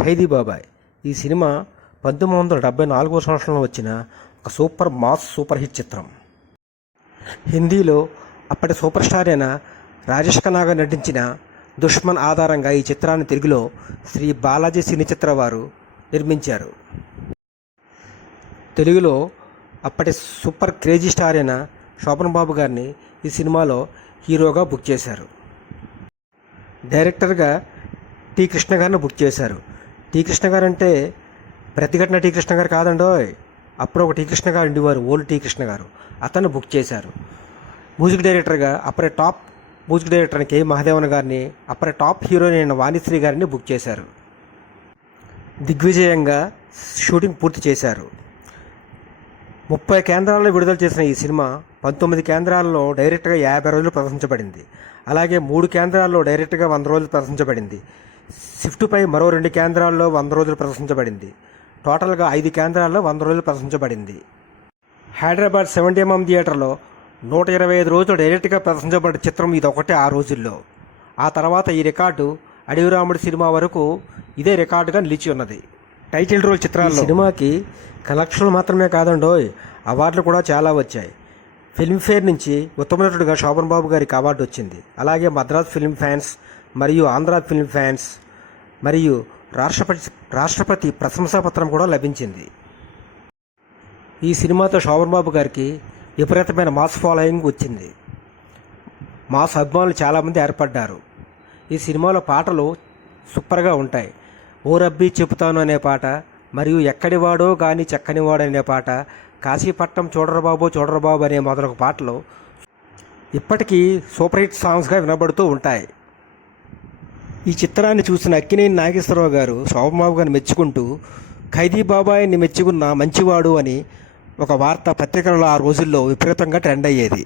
ఖైదీ బాబాయ్. ఈ సినిమా పంతొమ్మిది వందల డెబ్బై నాలుగో సంవత్సరంలో వచ్చిన ఒక సూపర్ మాస్ సూపర్ హిట్ చిత్రం. హిందీలో అప్పటి సూపర్ స్టార్ అయిన రాజేష్ ఖన్నాగా నటించిన దుష్మన్ ఆధారంగా ఈ చిత్రాన్ని తెలుగులో శ్రీ బాలాజీ సినీ చిత్ర వారు నిర్మించారు. తెలుగులో అప్పటి సూపర్ క్రేజీ స్టార్ అయిన శోభన్ బాబు గారిని ఈ సినిమాలో హీరోగా బుక్ చేశారు. డైరెక్టర్గా టి కృష్ణ గారిని బుక్ చేశారు. టీ కృష్ణ గారు అంటే ప్రతిఘటన టీ కృష్ణ గారు కాదండోయ్. అప్పుడు ఒక టీ కృష్ణ గారు ఉండేవారు ఓల్డ్ టీ కృష్ణ గారు. అతను బుక్ చేశారు. మ్యూజిక్ డైరెక్టర్గా అప్పుడే top music director K. Mahadevan గారిని అప్పుడే టాప్ హీరోయిన్ అయిన వాణిశ్రీ గారిని బుక్ చేశారు. దిగ్విజయంగా షూటింగ్ పూర్తి చేశారు. ముప్పై కేంద్రాల్లో విడుదల చేసిన ఈ సినిమా పంతొమ్మిది కేంద్రాల్లో డైరెక్ట్గా యాభై రోజులు ప్రదర్శించబడింది. అలాగే మూడు కేంద్రాల్లో డైరెక్ట్గా వంద రోజులు ప్రదర్శించబడింది. షిఫ్ట్పై మరో రెండు కేంద్రాల్లో వంద రోజులు ప్రదర్శించబడింది. టోటల్గా ఐదు కేంద్రాల్లో వంద రోజులు ప్రదర్శించబడింది. హైదరాబాద్ సెవెంటీ ఎంఎం థియేటర్లో నూట ఇరవై ఐదు రోజులు డైరెక్ట్గా ప్రదర్శించబడిన చిత్రం ఇది ఒకటే ఆ రోజుల్లో. ఆ తర్వాత ఈ రికార్డు అడవిరాముడి సినిమా వరకు ఇదే రికార్డుగా నిలిచి ఉన్నది. టైటిల్ రోల్ చిత్రాల్లో. సినిమాకి కలెక్షన్లు మాత్రమే కాదండోయ్ అవార్డులు కూడా చాలా వచ్చాయి. ఫిల్మ్ఫేర్ నుంచి ఉత్తమ నటుడిగా శోభన్ బాబు గారికి అవార్డు వచ్చింది. అలాగే మద్రాస్ ఫిల్మ్ ఫ్యాన్స్ మరియు ఆంధ్ర ఫిల్మ్ ఫ్యాన్స్ మరియు రాష్ట్రపతి రాష్ట్రపతి ప్రశంసాపత్రం కూడా లభించింది. ఈ సినిమాతో శోభన్ బాబు గారికి విపరీతమైన మాస్ ఫాలోయింగ్ వచ్చింది. మాస్ అభిమానులు చాలామంది ఏర్పడ్డారు. ఈ సినిమాలో పాటలు సూపర్గా ఉంటాయి. ఓ రబ్బీ చెబుతాను అనే పాట మరియు ఎక్కడివాడో కానీ చెక్కనివాడు అనే పాట కాశీపట్నం చూడరబాబు చూడరబాబు అనే మొదలగు పాటలు ఇప్పటికీ సూపర్ హిట్ సాంగ్స్గా వినబడుతూ ఉంటాయి. ఈ చిత్రాన్ని చూసిన అక్కినేని నాగేశ్వరరావు గారు శోభమాబు గారిని మెచ్చుకుంటూ ఖైదీ బాబాయిని మెచ్చుకున్న మంచివాడు అని ఒక వార్త పత్రికలలో ఆ రోజుల్లో విపరీతంగా ట్రెండ్ అయ్యేది.